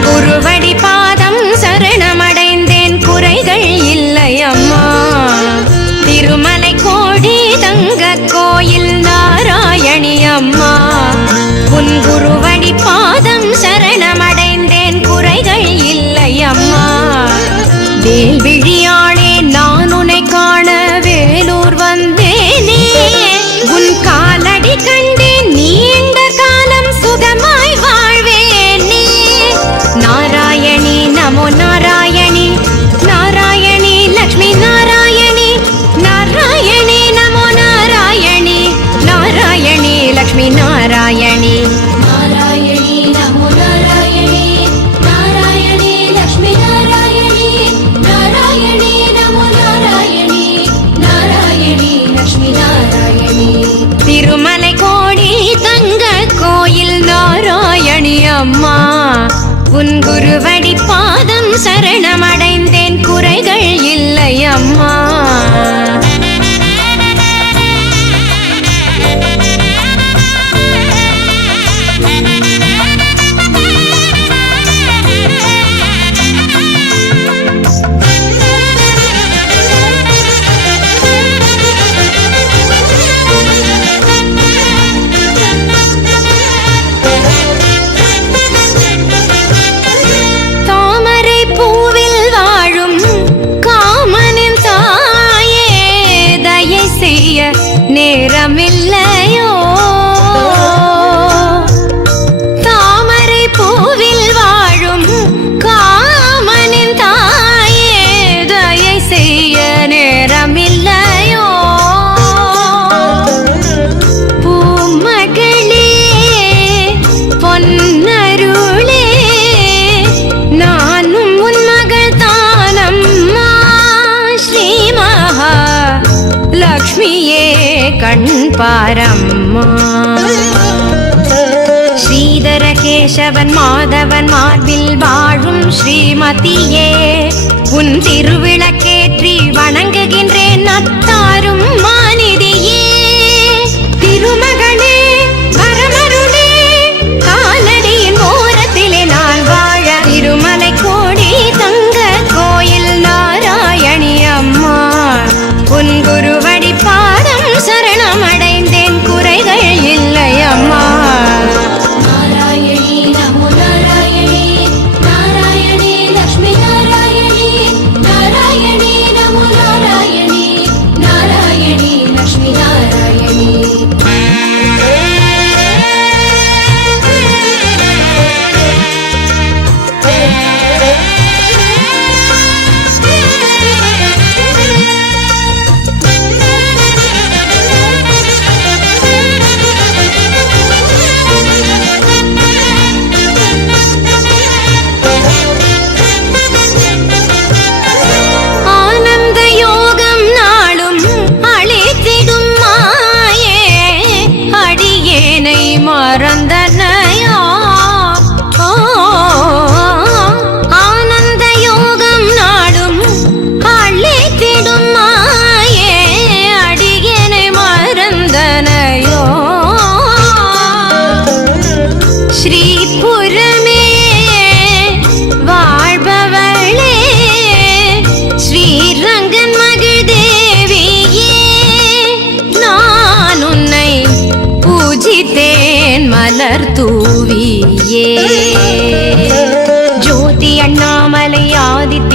Yağmurun கண் மாதவன் மார்பில் வாழும் ஸ்ரீமதியே உன் திருவிளக்கேற்றி வணங்குகின்றேன் நத்தா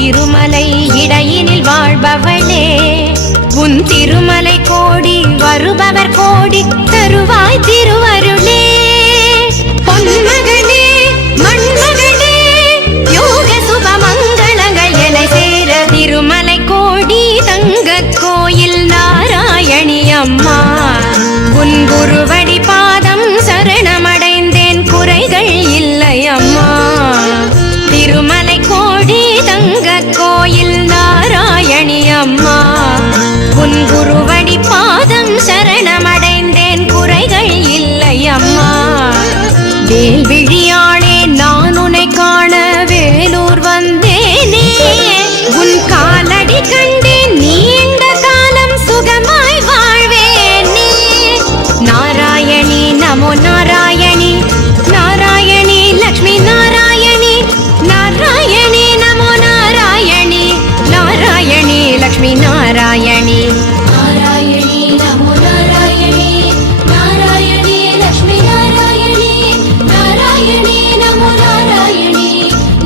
திருமலை இடையினில் வாழ்பவளே. உன் திருமலை கோடி வருபவர் கோடி தருவாய் திருவருளே. பொன்மகனே மண்மகனே யோக சுப மங்களங்கள் என சேர திருமலை கோடி தங்க கோயில் நாராயணி அம்மா. உன் குருவ నారాయణి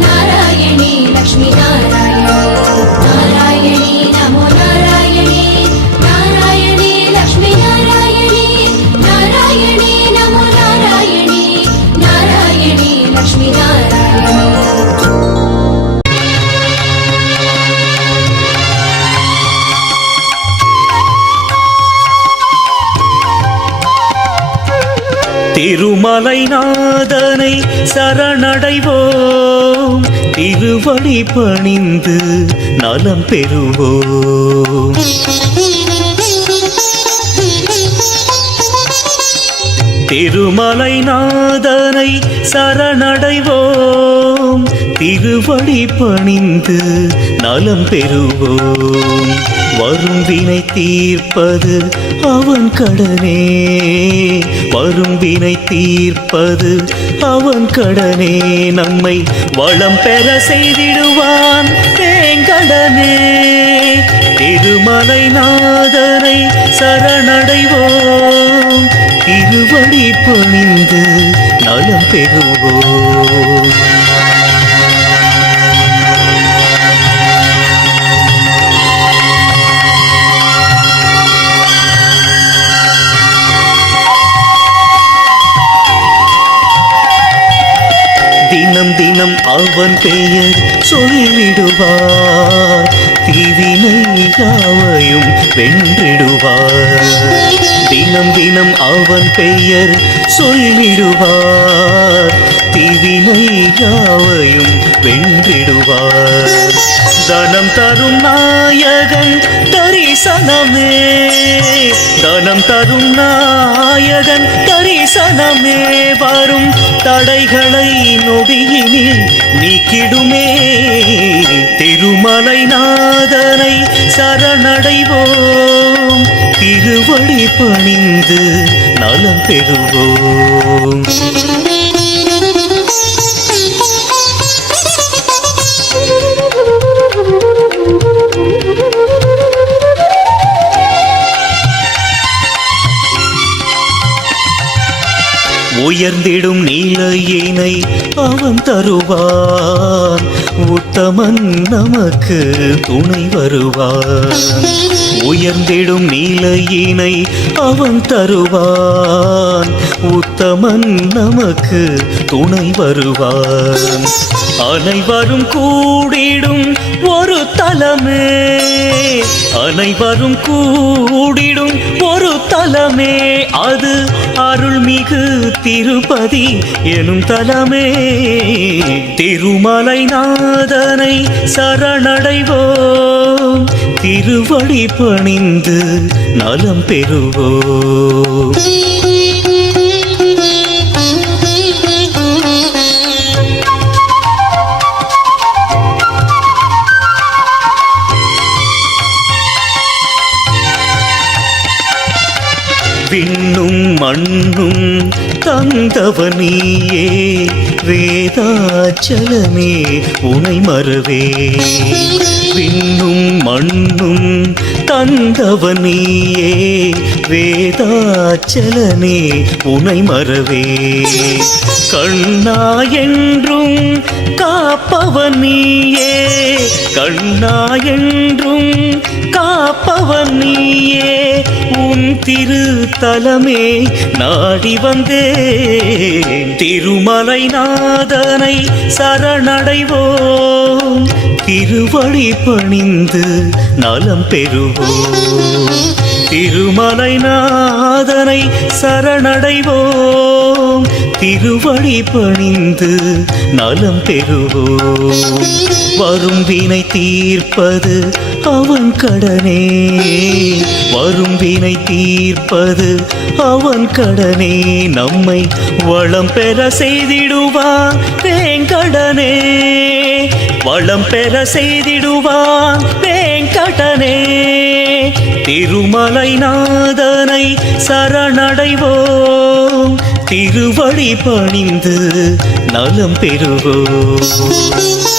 నారాయణి లక్ష్మీ திருமலை நாதனை சரணடைவோம். திருவடி பணிந்து நலம் பெறுவோம். திருமலை நாதனை சரணடைவோம் திருவடி பணிந்து நலம் பெறுவோம். வரும் வினை தீர்ப்பது அவன் கடனே. வரும் வினை தீர்ப்பது அவன் கடனே. நம்மை வளம் பெற செய்திடுவான் தேங்கடனே திருமலை நாதனை சரணடைவோம். திருவடி பணிந்து நலம் பெறுவோம். தினம் தினம் அவன் பெயர் சொல்லிடுவார். தீவினை யாவையும் வென்றிடுவார். தினம் தினம் அவன் பெயர் சொல்லிடுவார். தீவினை யாவையும் வென்றிடுவார். தனம் தரும் நாயகன் தரிசனமே. தனம் தரும் நாயகன் தரிசனமே. வரும் தடைகளை நொடியினில் நீக்கிடுமே. திருமலை நாதனை சரணடைவோம். திருவடி பணிந்து நலம் பெறுவோம். உயர்ந்திடும் நீலையினை அவன் தருவான். உத்தமன் நமக்கு துணை வருவான். உயர்ந்திடும் நீலையினை அவன் தருவான். உத்தமன் நமக்கு துணை வருவான். அனைவரும் கூடிடும் ஒரு தலமே. அனைவரும் கூடிடும் ஒரு தலமே. அது அருள்மிகு திருப்பதி எனும் தலமே. திருமலைநாதனை சரணடைவோம். திருவடி பணிந்து நலம் பெறுவோம். தந்தவனியே வேதாச்சலமே உனை மறவே. விண்ணும் மண்ணும் தந்தவனியே வேதாச்சலனே உனை மறவே. கண்ணா என்றும் காப்பவனியே கண்ணா என்றும் காப்பவனியே உன் திருத்தலமே நாடி வந்தேன். திருமலை நாதனை சரணடைவோ திருவடி பணிந்து நலம் பெறுவோம். திருமலை நாதனை சரணடைவோம். திருவடி பணிந்து நலம் பெறுவோம். வரும் வினை தீர்ப்பது அவன் கடனே. வரும் வினை தீர்ப்பது அவன் கடனே. நம்மை வளம் பெற செய்திடுவான் தேங்கடனே வளம் பெற செய்திடுவான் வெங்கடனே திருமலை நாதனை சரணடைவோம். திருவடி பணிந்து நலம் பெறுவோம்.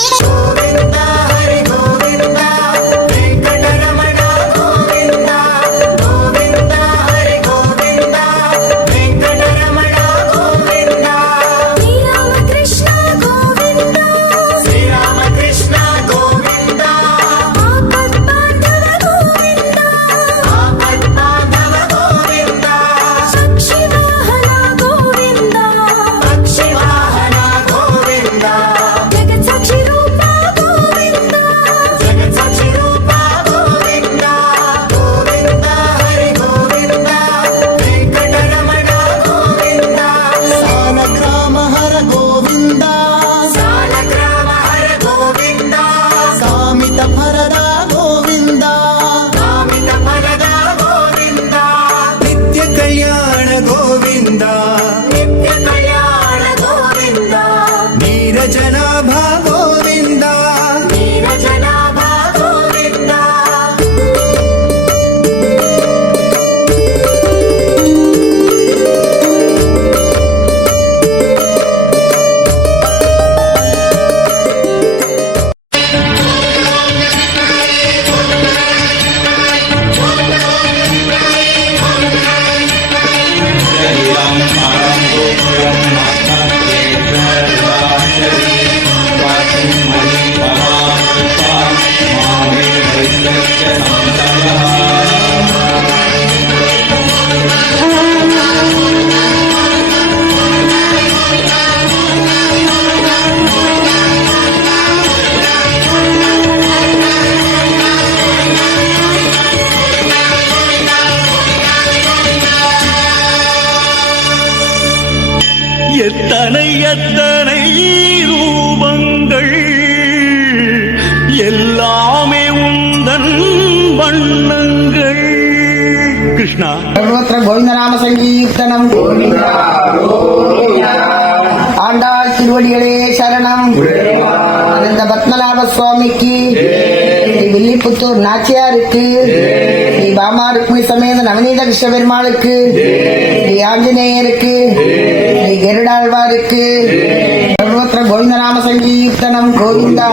ஆண்டாள் திருவடிகளே சரணம். அனந்த பத்மநாப சுவாமிக்கு வில்லிபுத்தூர் நாச்சியாருக்கு ஸ்ரீ பாமா ருக்மி சமேத நவநீத கிருஷ்ண பெருமாளுக்கு ஸ்ரீ ஆஞ்சநேயருக்கு ஸ்ரீ கருடாழ்வாருக்கு சர்வத்திர கோவிந்தநாம சங்கீர்த்தனம் கோவிந்தா.